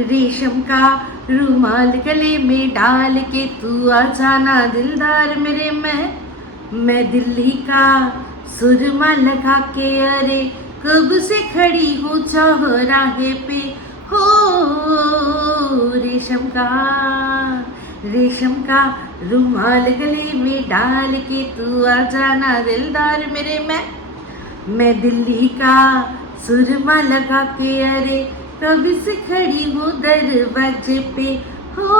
रेशम का रूमाल गले में डाल के तू आ जाना दिलदार मेरे मैं दिल्ली का सुरमा लगा के अरे कब से खड़ी हूँ चौराहे पे हो रेशम का रूमाल गले में डाल के तू आ जाना दिलदार मेरे मैं दिल्ली का सुरमा लगा के अरे कभी से खड़ी हूँ दरवाजे पे हो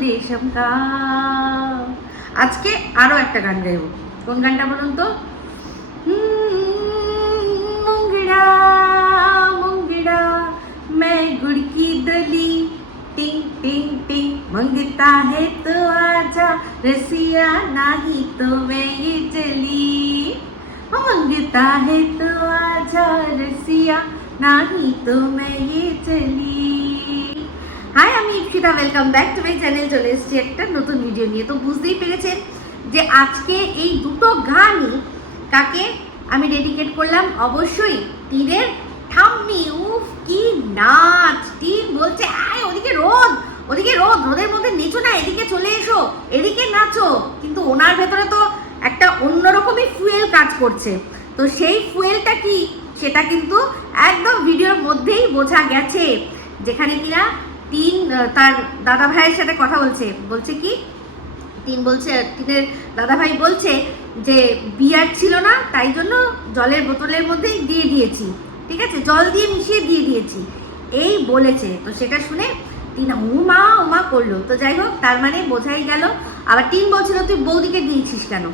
रेशम का। আজকে আরো একটা গান গাইব। কোন গানটা বলুন তো? मुंगड़ा मुंगड़ा मैं गुड़ की दली टिंग टिंग टिंग मंगता है तो आजा रसिया नहीं तो मैं ये चली मंगता है तो आजा रसिया नहीं तो मैं ये चली। হাই, আমি Ipsita, welcome back to my channel. চলে এসেছি একটা নতুন ভিডিও নিয়ে। তো বুঝতেই পেরেছেন যে আজকে এই দুটো গানই কাকে আমি ডেডিকেট করলাম। অবশ্যই তীরের ঠাম্মি। উফ কি নাচ! তীর বলছে আয় ওদিকে রোদ, ওদিকে রোদ, রোদের মধ্যে নেচো না, এদিকে চলে এসো, এদিকে নাচো। কিন্তু ওনার ভেতরে তো একটা অন্যরকমই ফুয়েল কাজ করছে। তো সেই ফুয়েলটা কি সেটা কিন্তু একদম ভিডিওর মধ্যেই বোঝা গেছে। যেখানে কিনা তিন তার দাদা ভাইয়ের সাথে কথা বলছে কি তিনের দাদা ভাই বলছে যে বিয়ার ছিল না, তাই জন্য জলের বোতলের মধ্যেই দিয়ে দিয়েছি, ঠিক আছে, জল দিয়ে মিশিয়ে দিয়ে দিয়েছি, এই বলেছে। তো সেটা শুনে টিনা উমা উমা করলো। তো যাই হোক, তার মানে বোঝাই গেল। আবার টিন বলছিল তুই বৌদিকে দিয়েছিস কেন,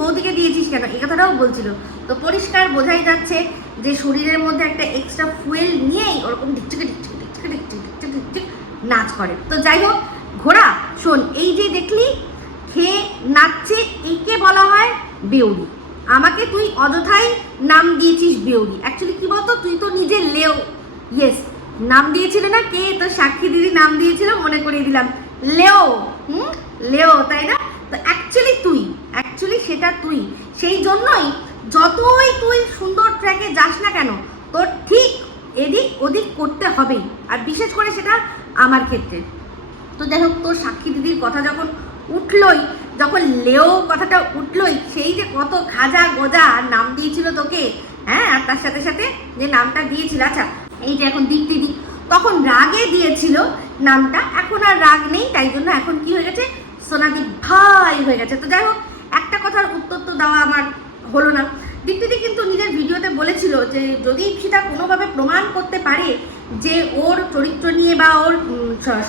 বৌদিকে দিয়েছিস কেন, এই কথাটাও বলছিল। তো পরিষ্কার বোঝাই যাচ্ছে যে শরীরের মধ্যে একটা এক্সট্রা ফুয়েল নিয়েই ওরকম ঢিকচিকে নাচ করে। তো যাই হোক, ঘোড়া শোন, এই যে দেখলি খেয়ে নাচছে, একে বলা হয় বেউরি। আমাকে তুই অযথাই নাম দিয়েছিস বেউরি। অ্যাকচুয়ালি কি বলতো, তুই তো নিজে লেও, ইয়েস, নাম দিয়েছিল না, কে তো সাক্ষী দিদি নাম দিয়েছিল, মনে করিয়ে দিলাম, লেও। লেও, তাই না? তো অ্যাকচুয়ালি সেটা তুই। সেই জন্যই যতই তুই সুন্দর ট্র্যাকে যাস না কেন, তোর ঠিক এদিক ওদিক করতে হবেই, আর বিশেষ করে সেটা আমার ক্ষেত্রে। তো যাই হোক, তোর সাক্ষী দিদির কথা যখন উঠলই, যখন লেও কথাটা উঠলই, সেই যে কত খাজা গজা নাম দিয়েছিল তোকে, হ্যাঁ, আর তার সাথে সাথে যে নামটা দিয়েছিল, আচ্ছা এই যে এখন দীপ্তিদি, তখন রাগে দিয়েছিল নামটা, এখন আর রাগ নেই, তাই জন্য এখন কি হয়ে গেছে, সোনাদীপ ভাই হয়ে গেছে। তো যাই হোক, একটা কথার উত্তর তো দেওয়া আমার হলো না। দীপ্তিদি কিন্তু নিজের ভিডিওতে বলেছিল যে যদি সেটা কোনোভাবে প্রমাণ করতে পারে যে ওর চরিত্র নিয়ে বা ওর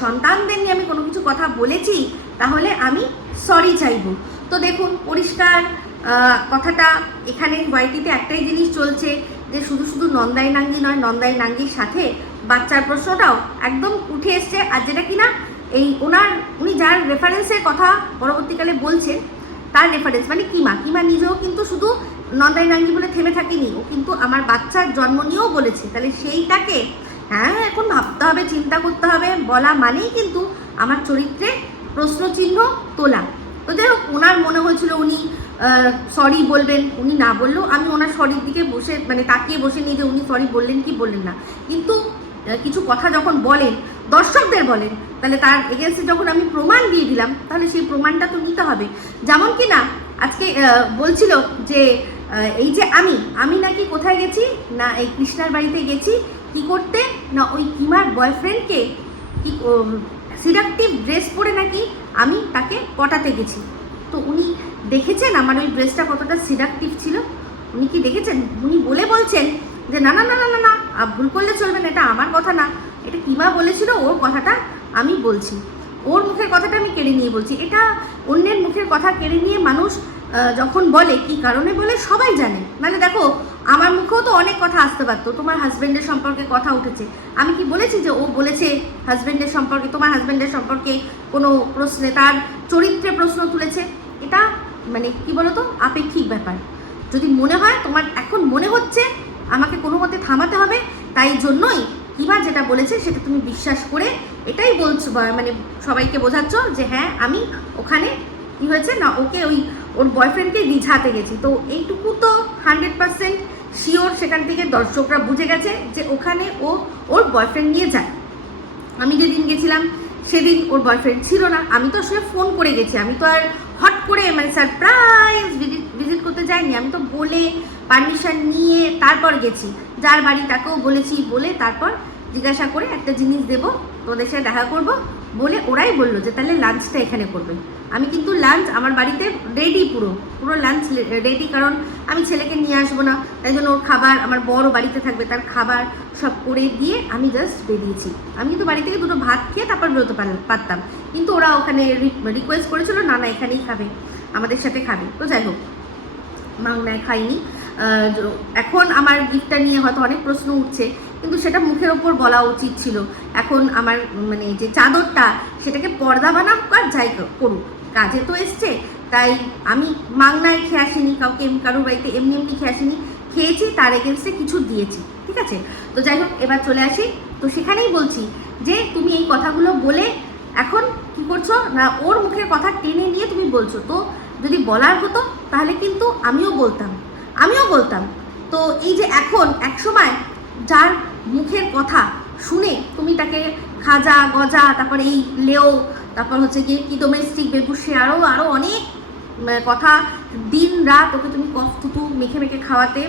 সন্তানদের নিয়ে আমি কোনো কিছু কথা বলেছি, তাহলে আমি সরি চাইব। তো দেখুন, পরিষ্কার কথাটা এখানে ওয়াইটিতে একটাই জিনিস চলছে যে শুধু শুধু নন্দাই নাঙ্গি নয়, নন্দাই নাঙ্গির সাথে বাচ্চার প্রশ্নটাও একদম উঠে এসছে। আর যেটা কিনা এই উনি যার রেফারেন্সের কথা পরবর্তীকালে বলছেন, তার রেফারেন্স মানে কিমা নিজেও কিন্তু শুধু নন্দাই নাঙ্গি বলে থেমে থাকেনি, ও কিন্তু আমার বাচ্চার জন্ম নিয়েও বলেছে। তাহলে সেইটাকে হ্যাঁ এখন ভাবতে হবে, চিন্তা করতে হবে, বলা মানেই কিন্তু আমার চরিত্রে প্রশ্নচিহ্ন তোলা। তো যাই হোক, ওনার মনে হয়েছিল উনি সরি বলবেন, উনি না বললেও আমি ওনার সরির দিকে বসে মানে তাকিয়ে বসে নিয়ে যে উনি সরি বললেন কি বললেন না। কিন্তু কিছু কথা যখন বলেন, দর্শকদের বলেন, তাহলে তার এগেন্সে যখন আমি প্রমাণ দিয়ে দিলাম, তাহলে সেই প্রমাণটা তো নিতে হবে। যেমন কি না আজকে বলছিল যে এই যে আমি নাকি কোথায় গেছি না, এই কৃষ্ণার বাড়িতে গেছি কি করতে না, ওই কিমার বয়ফ্রেন্ডকে কি সিডাকটিভ ড্রেস পরে নাকি আমি তাকে পটাতে গেছি। তো উনি দেখেছেন আমার ওই ড্রেসটা কতটা সিডাকটিভ ছিল, উনি কি দেখেছেন? উনি বলছেন যে না না না না না না ভুল করলে চলবে না, এটা আমার কথা না, এটা কিমা বলেছিল, ওর কথাটা আমি বলছি, ওর মুখের কথাটা আমি কেড়ে নিয়ে বলছি। এটা অন্যের মুখের কথা কেড়ে নিয়ে মানুষ যখন বলে, কি কারণে বলে সবাই জানে। মানে দেখো, আমার মুখেও তো অনেক কথা আসতে পারতো, তোমার হাজব্যান্ডের সম্পর্কে কথা উঠেছে, আমি কি বলেছি যে ও বলেছে হাজব্যান্ডের সম্পর্কে, তোমার হাজব্যান্ডের সম্পর্কে কোনো প্রশ্নে তার চরিত্রে প্রশ্ন তুলেছে? এটা মানে কি বলতো, আপেক্ষিক ব্যাপার। যদি মনে হয় তোমার এখন মনে হচ্ছে আমাকে কোনো মতে থামাতে হবে, তাই জন্যই কিমা যেটা বলেছে সেটা তুমি বিশ্বাস করে এটাই বলছো, মানে সবাইকে বোঝাচ্ছ যে হ্যাঁ আমি ওখানে কি হয়েছে না, ওকে ওর বয়ফ্রেন্ডকে রিঝাতে গেছি। তো এইটুকু তো 100% শিওর সেখান থেকে দর্শকরা বুঝে গেছে যে ওখানে ও ওর বয়ফ্রেন্ড নিয়ে যায়। আমি যেদিন গেছিলাম সেদিন ওর বয়ফ্রেন্ড ছিল না। আমি তো আসলে ফোন করে গেছি, আমি তো আর হট করে মানে সারপ্রাইজ ভিজিট করতে যাইনি। আমি তো বলে পারমিশন নিয়ে তারপর গেছি, যার বাড়ি তাকেও বলেছি, বলে তারপর জিজ্ঞাসা করে একটা জিনিস দেবো, তোদের সাথে দেখা করব বলে ওরাই বললো যে তাহলে লাঞ্চটা এখানে করবে। আমি কিন্তু লাঞ্চ আমার বাড়িতে রেডি, পুরো লাঞ্চ রেডি, কারণ আমি ছেলেকে নিয়ে আসবো না, তাই জন্য ওর খাবার আমার বড় বাড়িতে থাকবে, তার খাবার সব করে দিয়ে আমি জাস্ট বেরিয়েছি। আমি কিন্তু বাড়ি থেকে দুটো ভাত খেয়ে তারপর বেরোতে পারতাম, কিন্তু ওরা ওখানে রিকোয়েস্ট করেছিল না না এখানেই খাবে, আমাদের সাথে খাবে। তো যাই হোক, মাংনায় খাইনি। এখন আমার গিফটটা নিয়ে হয়তো অনেক প্রশ্ন উঠছে, কিন্তু সেটা মুখের ওপর বলা উচিত ছিল। এখন আমার মানে যে চাদরটা সেটাকে পর্দা বানাক আর যাই করুক, কাজে তো এসছে, তাই আমি মাংনায় খেয়ে আসিনি, কাউকে কারোর বাড়িতে এমনি খেয়ে আসিনি, খেয়েছি তার এগেনস্টে কিছু দিয়েছি, ঠিক আছে। তো যাই হোক, এবার চলে আসি। তো সেখানেই বলছি যে তুমি এই কথাগুলো বলে এখন কি করছো না, ওর মুখের কথা টেনে নিয়ে তুমি বলছো। তো যদি বলার হতো তাহলে কিন্তু আমিও বলতাম। তো এই যে এখন একসময় যার মুখের কথা শুনে তুমি তাকে খাজা গজা, তারপর এই লেও, তারপর হচ্ছে গিয়ে কি ডোমেস্টিক বেগুসে, আরও অনেক কথা, দিন রাত ওকে তুমি কফ থুতু মেখে খাওয়াতে,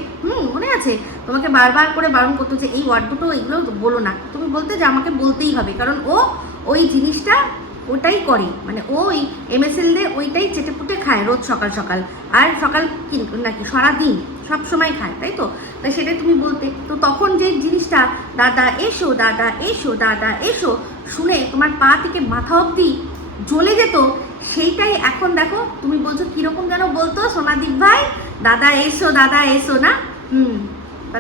মনে আছে? তোমাকে বারবার করে বারণ করতো যে এই ওয়ার্ড দুটো এগুলো বলো না, তুমি বলতে যে আমাকে বলতেই হবে, কারণ ও ওই জিনিসটা ওটাই করে, মানে ওই MSL দিয়ে ওইটাই চেটেপুটে খায় রোজ সকাল সকাল, আর সকাল নাকি সারাদিন সব সময় খায়, তাই তো? তাই সেটাই তুমি বলতে। তো তখন যে জিনিসটা দাদা এসো দাদা এসো দাদা এসো শুনে তোমার পা থেকে মাথা অবধি জ্বলে যেত, সেইটাই এখন দেখো তুমি বলছো কীরকম যেন বলতো সোনাদীপ ভাই, দাদা এসো না।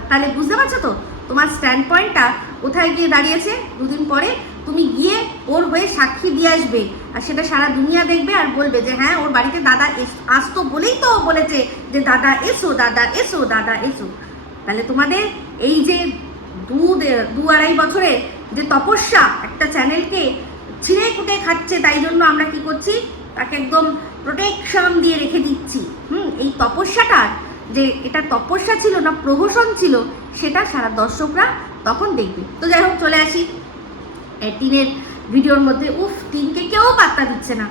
তাহলে বুঝতে পারছো তো তোমার স্ট্যান্ড পয়েন্টটা কোথায় গিয়ে দাঁড়িয়েছে। দুদিন পরে তুমি গিয়ে ওর হয়ে সাক্ষী দিয়ে আসবে, আর সেটা সারা দুনিয়া দেখবে আর বলবে যে হ্যাঁ ওর বাড়িতে দাদা আসতো বলেই তো বলেছে যে দাদা এসো দাদা এসো দাদা এসো। তাহলে তোমাদের এই যে দু আড়াই বছরে যে তপস্যা একটা চ্যানেলকে ছিঁড়ে কুটে খাচ্ছে, তাই জন্য আমরা কি করছি, তাকে একদম প্রোটেকশন দিয়ে রেখে দিচ্ছি। এই তপস্যাটা যে এটা তপস্যা ছিল না প্রহসন ছিল, সেটা সারা দর্শকরা তখন দেখবে। তো যাই হোক, চলে আসি টিনের ভিডিওর মধ্যে। টিনকে কেউ পাত্তা দিচ্ছে না,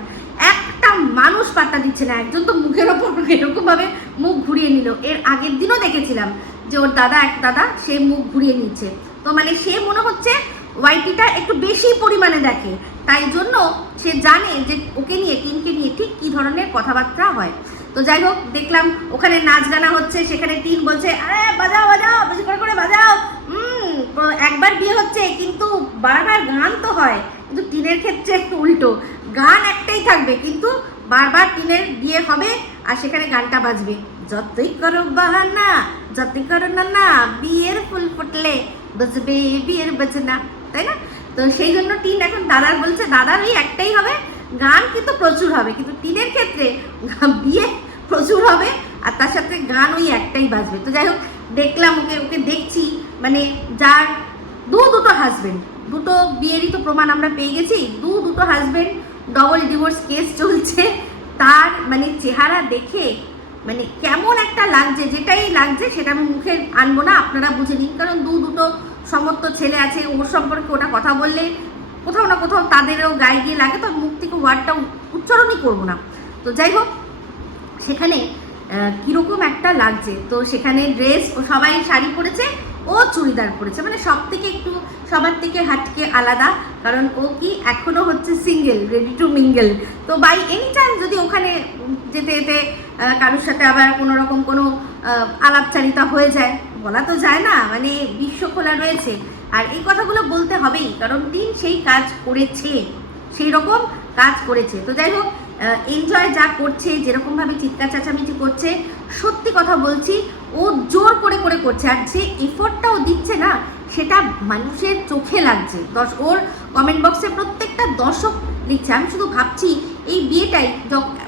একটা মানুষ পাত্তা দিচ্ছে না। একজন তো মুখের ওপর এরকমভাবে মুখ ঘুরিয়ে নিল। এর আগের দিনও দেখেছিলাম যে ওর এক দাদা সে মুখ ঘুরিয়ে নিচ্ছে। তো মানে সে মনে হচ্ছে ওয়াইটিটা একটু বেশি পরিমাণে দেখে, তাই জন্য সে জানে যে ওকে নিয়ে, টিনকে নিয়ে ঠিক কী ধরনের কথাবার্তা হয়। তো যাই হোক, দেখলাম ওখানে নাচ গানা হচ্ছে, সেখানে টিন বলছে আরে বাজাও বাজাও, বেশি করে বাজাও। একবার বিয়ে হচ্ছে কিন্তু বারবার গান তো হয়, কিন্তু টিনের ক্ষেত্রে একটু উল্টো, গান একটাই থাকবে কিন্তু বারবার টিনের বিয়ে হবে আর সেখানে গানটা বাজবে। যতই করো বাহানা, যতই করো না বিয়ের ফুল ফুটলে বাজবে বিয়ের বাজনা, তাই না? তো সেই জন্য টিন এখন দাদার বলছে দাদার ওই একটাই হবে, গান কিন্তু প্রচুর হবে, কিন্তু টিনের ক্ষেত্রে বিয়ে প্রচুর হবে আর তার সাথে গান ওই একটাই বাজবে। তো যাই হোক, দেখলাম ওকে দেখছি, মানে যার দুটো হাজবেন্ড, দুটো বিয়েরই তো প্রমাণ আমরা পেয়ে গেছি, দুটো হাজবেন্ড, ডবল ডিভোর্স কেস চলছে, তার মানে চেহারা দেখে মানে কেমন একটা লাগছে, যেটাই লাগছে সেটা আমি মুখে আনবো না, আপনারা বুঝে নিন, কারণ দুটো সমস্ত ছেলে আছে, ওর সম্পর্কে ওটা কথা বললে কোথাও না কোথাও তাদেরও গায়ে গিয়ে লাগে, তো মুখ থেকে ওয়ার্ডটা উচ্চারণই করবো না। তো যাই হোক, সেখানে কীরকম একটা লাগছে, তো সেখানে ড্রেস, ও সবাই শাড়ি পরেছে, ও চুড়িদার পরেছে, মানে সব থেকে একটু সবার থেকে হাটকে আলাদা, কারণ ও কি এখনও হচ্ছে সিঙ্গেল, রেডি টু মিঙ্গেল। তো বাই এনি চান্স যদি ওখানে যেতে যেতে কারোর সাথে আবার কোনো রকম কোনো আলাপচারিতা হয়ে যায়, বলা তো যায় না, মানে বিশ্ব খোলা রয়েছে, আর এই কথাগুলো বলতে হবেই, কারণ টিন সেই কাজ করেছে, সেই রকম কাজ করেছে। তো যাই হোক, এনজয় যা করছে, যেরকমভাবে চিৎকার চেঁচামেচি করছে, সত্যি কথা বলছি ও জোর করে করছে, আর যে এফোর্টটা ও দিচ্ছে না সেটা মানুষের চোখে লাগছে। ওর কমেন্ট বক্সে প্রত্যেকটা দর্শক লিখছে। আমি শুধু ভাবছি এই বিয়েটাই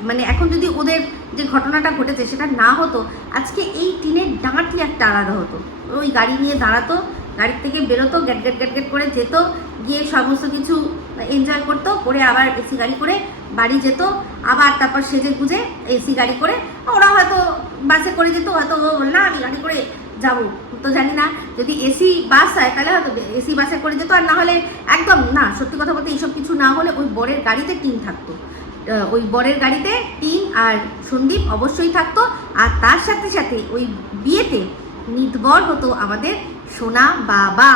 মানে এখন যদি ওদের যে ঘটনাটা ঘটেছে সেটা না হতো, আজকে এই টিনের ডাঁটই একটা আলাদা হতো। ওই গাড়ি নিয়ে দাঁড়াতো, গাড়ির থেকে বেরোতো, গ্যাট করে যেত, গিয়ে সমস্ত কিছু এনজয় করতো, করে আবার এসি গাড়ি করে বাড়ি যেত, আবার তারপর সেজে গুজে এসি গাড়ি করে, ওরা হয়তো বাসে করে যেত, হয়তো না আমি গাড়ি করে যাবো, তো জানি না যদি এসি বাস হয় তাহলে হয়তো এসি বাসে করে যেত, আর না হলে একদম না, সত্যি কথা বলতে এইসব কিছু না হলে ওই বরের গাড়িতে টিন থাকতো, ওই বরের গাড়িতে টিন আর সন্দীপ অবশ্যই থাকতো। আর তার সাথে সাথে ওই বিয়েতে নিতবর হতো আমাদের সোনা বাবা,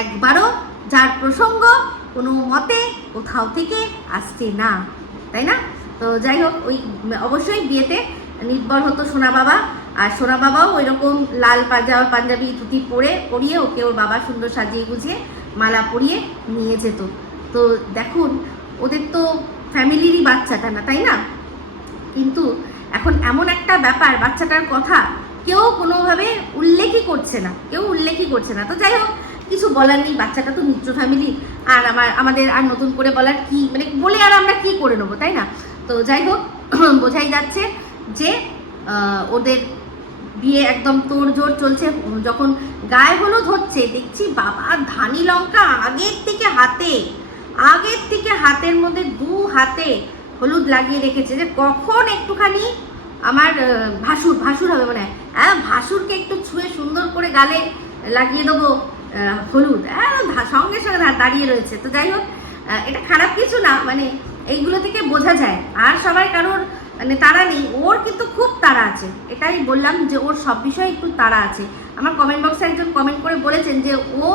একবারও যার প্রসঙ্গ কোনো মতে কোথাও থেকে আসছে না, তাই না? তো যাই হোক, ওই অবশ্যই বিয়েতে নিতবর হতো সোনা বাবা, আর সোনা বাবাও ওই রকম লাল পাঞ্জাবি ধুতি পরিয়ে ওকে ওর বাবা সুন্দর সাজিয়ে গুছিয়ে মালা পরিয়ে নিয়ে যেত। তো দেখুন, ওদের তো ফ্যামিলিরই বাচ্চাটা না, তাই না? কিন্তু এখন এমন একটা ব্যাপার, বাচ্চাটার কথা কেউ কোনোভাবে উল্লেখই করছে না, তো যাই হোক, কিছু বলার নেই, বাচ্চাটা তো মিত্র ফ্যামিলি, আর আমাদের আর নতুন করে বলার কি, মানে বলে আর আমরা কি করে নেবো, তাই না? তো যাই হোক, বোঝাই যাচ্ছে যে ওদের বিয়ে একদম তোড়জোড় চলছে। যখন গায়ে হলুদ হচ্ছে দেখছি বাবা ধানি লঙ্কা আগের থেকে হাতের মধ্যে 2 হাতে হলুদ লাগিয়ে রেখেছে, যে কখন একটুখানি আমার ভাসুর হবে মানে, ভাসুরকে একটু ছুঁয়ে সুন্দর করে গালে লাগিয়ে দেবো হলুদ, সঙ্গে সঙ্গে দাঁড়িয়ে রয়েছে। তো যাই হোক, এটা খারাপ কিছু না, মানে এইগুলো থেকে বোঝা যায়। আর সবাই কারোর মানে তাড়া নেই, ওর কিন্তু খুব তাড়া আছে, এটাই বললাম যে ওর সব বিষয়ে একটু তাড়া আছে। আমার কমেন্ট বক্সে একজন কমেন্ট করে বলেছেন যে ও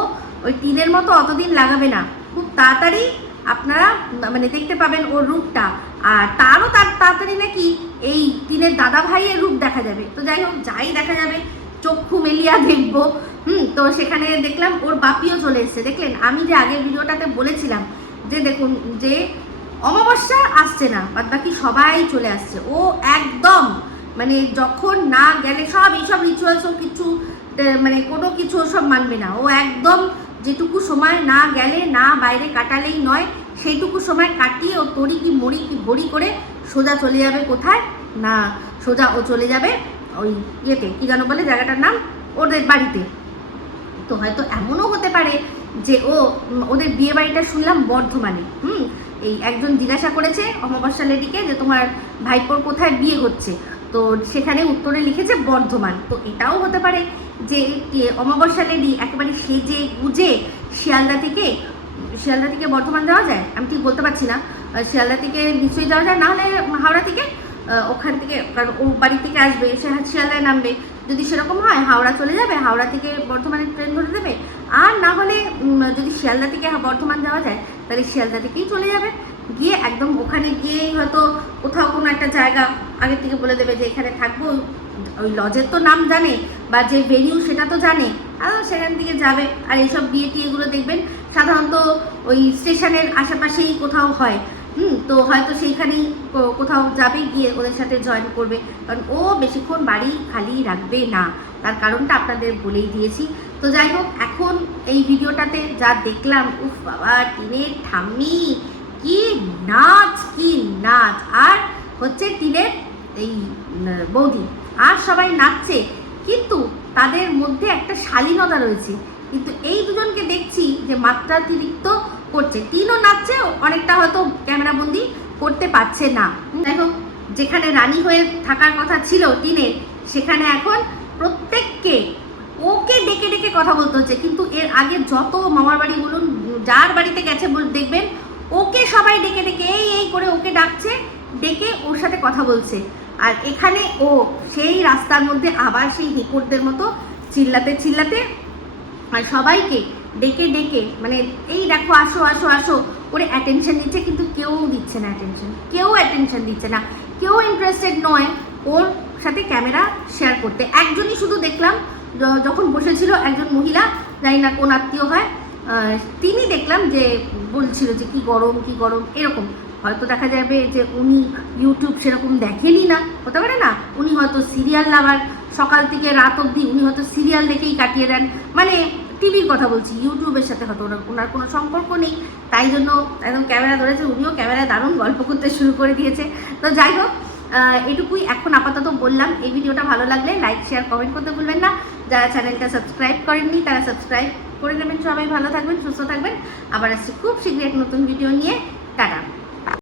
ওই টিনের মতো অতদিন লাগাবে না, খুব তাড়াতাড়ি আপনারা মানে দেখতে পাবেন ওর রূপটা, আর তারও তাড়াতাড়ি নাকি এই টিনের দাদা ভাইয়ের রূপ দেখা যাবে। তো যাই হোক, যাই দেখা যাবে চক্ষু মেলিয়া দেখবো। তো সেখানে দেখলাম ওর বাপিও চলে এসেছে, দেখলেন? আমি যে আগের ভিডিওটাতে বলেছিলাম যে দেখুন যে অমাবস্যা আসছে না, বাদ বাকি সবাই চলে আসছে, ও একদম মানে যখন না গেলে সব এইসব রিচুয়ালস ও কিছু মানে কোনো কিছু সব মানবে না, ও একদম যেটুকু সময় না গেলে না বাইরে কাটালেই নয়, সেইটুকু সময় কাটিয়ে ও তড়ি কি মরি কি বড়ি করে সোজা চলে যাবে কোথায় না, সোজা ও চলে যাবে ওই ইয়েতে, কি যেন বলে জায়গাটার নাম, ওদের বাড়িতে। তো হয়তো এমনও হতে পারে যে ওদের বিয়ে বাড়িটা শুনলাম বর্ধমানে। এই একজন জিজ্ঞাসা করেছে অমাবস্যা লেডিকে যে তোমার ভাইপোর কোথায় বিয়ে হচ্ছে, তো সেখানে উত্তরে লিখেছে বর্ধমান। তো এটাও হতে পারে যে অমাবস্যা লেডি একেবারে সেজে গুজে শিয়ালদা থেকে বর্ধমান যাওয়া যায়, আমি ঠিক বলতে পারছি না, শিয়ালদা থেকে নিশ্চয়ই যাওয়া যায়, না হলে হাওড়া থেকে, ওখান থেকে, কারণ ও বাড়ি থেকে আসবে, সে শিয়ালদায় নামবে, যদি সেরকম হয় হাওড়া চলে যাবে, হাওড়া থেকে বর্ধমানের ট্রেন ধরে দেবে, আর না হলে যদি শিয়ালদা থেকে বর্ধমান যাওয়া যায় তাহলে শিয়ালদা থেকেই চলে যাবে, গিয়ে একদম ওখানে গিয়েই হয়তো কোথাও কোনো একটা জায়গা আগের থেকে বলে দেবে যে এখানে থাকবো, ওই লজের তো নাম জানে বা যে ভেনিউ সেটা তো জানে, আর সেখান থেকে যাবে। আর এইসব বিয়ে টিয়েগুলো দেখবেন সাধারণত ওই স্টেশনের আশেপাশেই কোথাও হয়, তো হয়তো সেইখানেই কোথাও যাবে, গিয়ে ওদের সাথে জয়েন করবে, কারণ ও বেশিক্ষণ বাড়ি খালি রাখবে না, তার কারণটা আপনাদের বলেই দিয়েছি। তো যাই হোক, এখন এই ভিডিওটাতে যা দেখলাম, উফ বাবা, টিনের ঠাম্মি কি নাচ, আর হচ্ছে টিনের এই বৌদি, আর সবাই নাচছে, কিন্তু তাদের মধ্যে একটা শালীনতা রয়েছে। কিন্তু এই দুজনকে দেখছি যে মাত্রাতিরিক্ত করছে, টিনও নাচছে, অনেকটা হয়তো ক্যামেরাবন্দি করতে পারছে না। যাই হোক, যেখানে রানী হয়ে থাকার কথা ছিল টিনের, সেখানে এখন প্রত্যেককে ওকে ডেকে ডেকে কথা বলতে হচ্ছে। কিন্তু এর আগে যত মামার বাড়ি বলুন, যার বাড়িতে গেছে দেখবেন ওকে সবাই ডেকে ডেকে এই করে ওকে ডাকছে, ডেকে ওর সাথে কথা বলছে। আর এখানে ও সেই রাস্তার মধ্যে আবার সেই হিপোরদের মতো চিল্লাতে আর সবাইকে ডেকে ডেকে মানে এই দেখো আসো করে অ্যাটেনশন দিচ্ছে, কিন্তু কেউ দিচ্ছে না অ্যাটেনশন দিচ্ছে না, কেউ ইন্টারেস্টেড নয় ওর সাথে ক্যামেরা শেয়ার করতে। একজনই শুধু দেখলাম, যখন বসেছিল একজন মহিলা, জানি না কোন আত্মীয় হয়, তিনি দেখলাম যে বলছিল যে কি গরম এরকম। হয়তো দেখা যাবে যে উনি ইউটিউব সেরকম দেখেনি না, হতে পারে না, উনি হয়তো সিরিয়াল লাভার, সকাল থেকে রাত অবধি উনি হয়তো সিরিয়াল দেখেই কাটিয়ে দেন, মানে টিভির কথা বলছি, ইউটিউবের সাথে হয়তো ওনার কোনো সম্পর্ক নেই, তাই জন্য একদম ক্যামেরা ধরেছে, উনিও ক্যামেরায় দারুণ গল্প করতে শুরু করে দিয়েছে। তো যাই হোক, এটুকুই এখন আপাতত বললাম। এই ভিডিওটা ভালো লাগলে লাইক শেয়ার কমেন্ট করতে ভুলবেন না, যারা চ্যানেলটা সাবস্ক্রাইব করেননি তারা সাবস্ক্রাইব করে নেবেন। সবাই ভালো থাকবেন, সুস্থ থাকবেন, আবার আসছি খুব শীঘ্রই এক নতুন ভিডিও নিয়ে। টাটা।